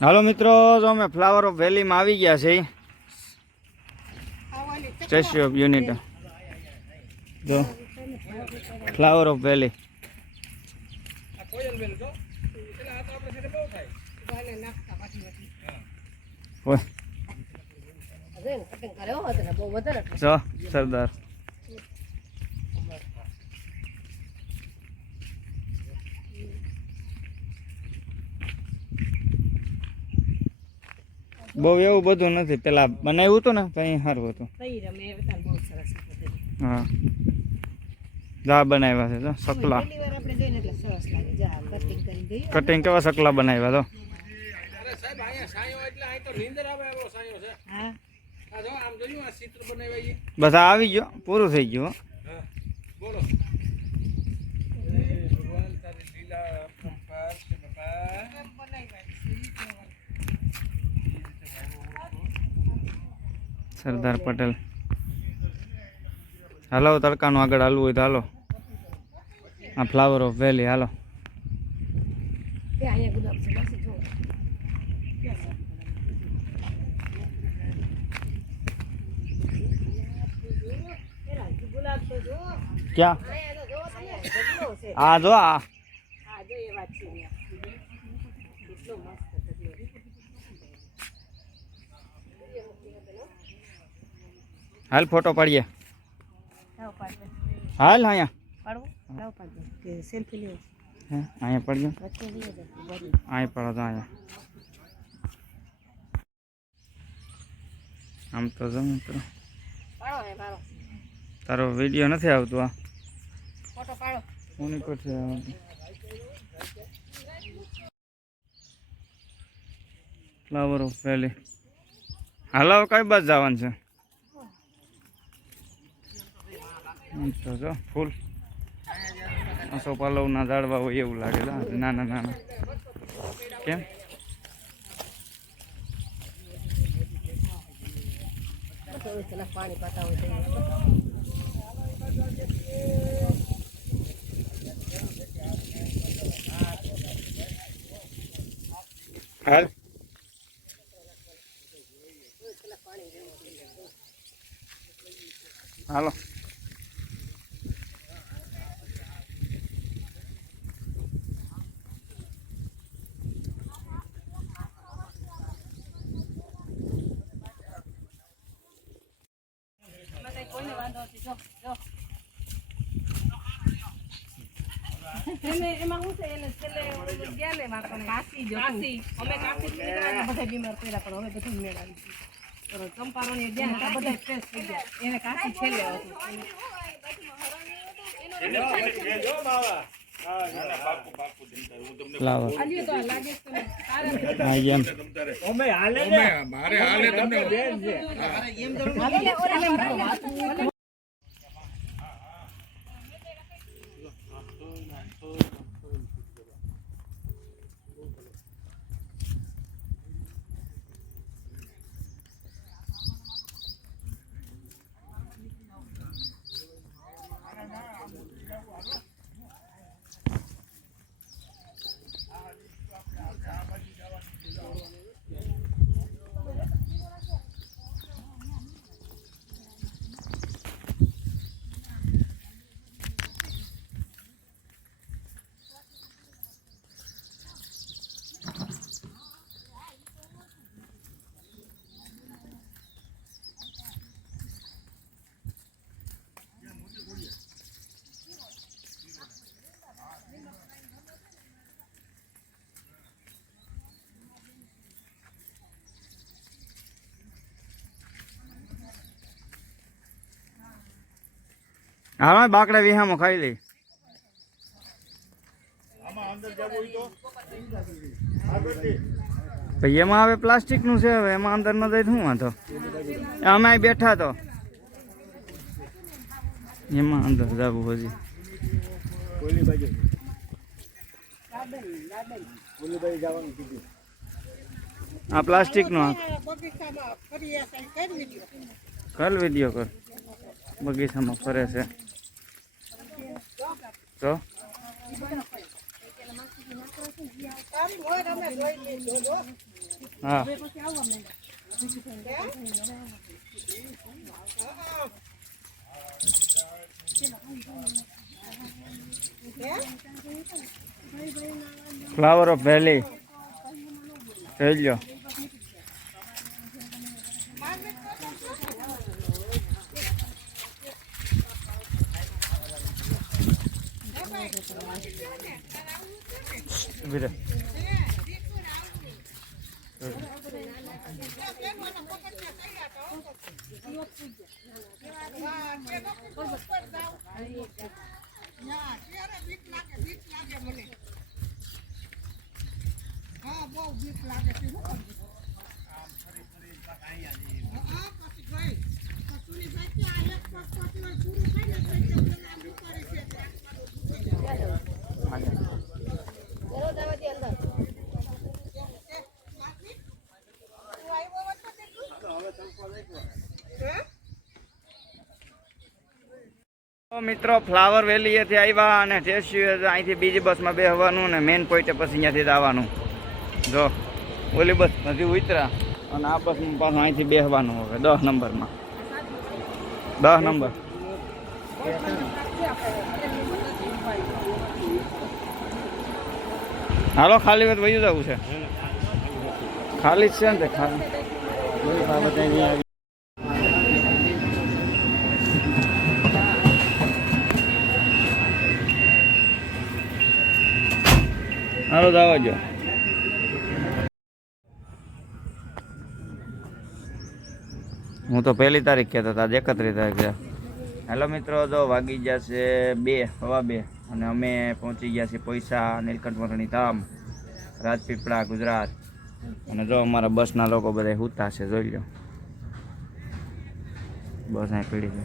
હાલો મિત્રો, જો અમે ફ્લાવર ઓફ વેલીમાં આવી ગયા છે. સ્ટેચ્યુ ઓફ યુનિટી, જો ફ્લાવર ઓફ વેલી. જો સરદાર બહુ એવું બધું નથી, પેલા બનાવ્યું હતું ને કઈ સારું હતું. હા, જા બનાવ્યા છે સકલા. કટિંગ કેવા સકલા બનાવ્યા તો. બસ આવી ગયો, પૂરું થઈ ગયું. સરદાર પટેલ. હાલો, તડકાનું આગળ હાલવું હોય તો હાલો. આ ફ્લાવર ઓફ વેલી, હાલો. ક્યાં? હા જો આ હાલ ફોટો પાડીએ. હાલ અહીંયા અહીંયા પડજો, અહીંયા પડો તો અહીંયા. આમ તો જો મિત્રો તારો વિડીયો નથી આવતું. આ કોની પાસે આવતું? ફ્લાવર ઓફ વેલી. હાલો, કઈ બાજુ જવાનું છે? તો જો ફૂલ સોપાલવના ઝાડવા હોય એવું લાગે. નાના નાના કેમ? હાલ હાલો. એમાં હું છે એને છેલ્લે ગયા ને કાશી જો કાશી અમે કાશી બધા બીમાર પડ્યા પણ હવે બધું મેળાવી ચંપારણ ગયા બધા ફ્રેશ થઈ ગયા. એને કાશી છેલ્લે હા, બાકડા વિહામાં ખાઈ લઈ. એમાં હવે પ્લાસ્ટિક નું છે, હવે એમાં અંદર ન જાય શું વાંધો. અમે બેઠા તો એમાં અંદર જવું હજી. આ પ્લાસ્ટિક નો કર વિડીયો કર. બગીચામાં ફરે છે તો હા હવે પછી આવવા માંડ્યા ફ્લાવર ઓફ વેલી જોઈ લો. ઉભી રહે. તો મિત્રો ફ્લાવર વેલીએથી આવ્યા અને ટેસ્યું અહીંથી બીજી બસમાં બેસવાનું ને મેઇન પોઈન્ટે પછી અહીંયાથી જ આવવાનું. જો ઓલી બસ હજી ઉતરા અને આ બસમાં પાછું અહીંથી બેસવાનું હવે 10 નંબરમાં 10 નંબર. હાલો ખાલી વાત વયું જવું છે. ખાલી જ છે ને તે ખાલી. હાલો દાવા જો. હું તો 1 તારીખ કહેતો હતો, આજે 31 તારીખ છે. હેલો મિત્રો, જો વાગી ગયા છે 2, સવા 2 અને અમે પહોંચી ગયા છીએ પોઈસા નીલકંઠ મરણી ધામ, રાજપીપળા, ગુજરાત. અને જો અમારા બસના લોકો બધા સૂતા છે, જોઈ લો. બસ અહીં પીડી છે.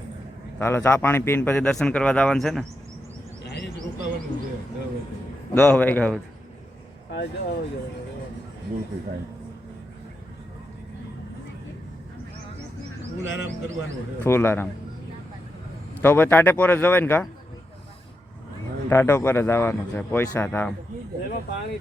ચાલો ચા પાણી પીને પછી દર્શન કરવા જવાનું છે ને. 10 વાગ્યા ફૂલ આરામ. તો ભાઈ ટાટે પોરે જવાય ને કા? ટાટો પર જ આવવાનું છે પોઈસા ધામ. પાણી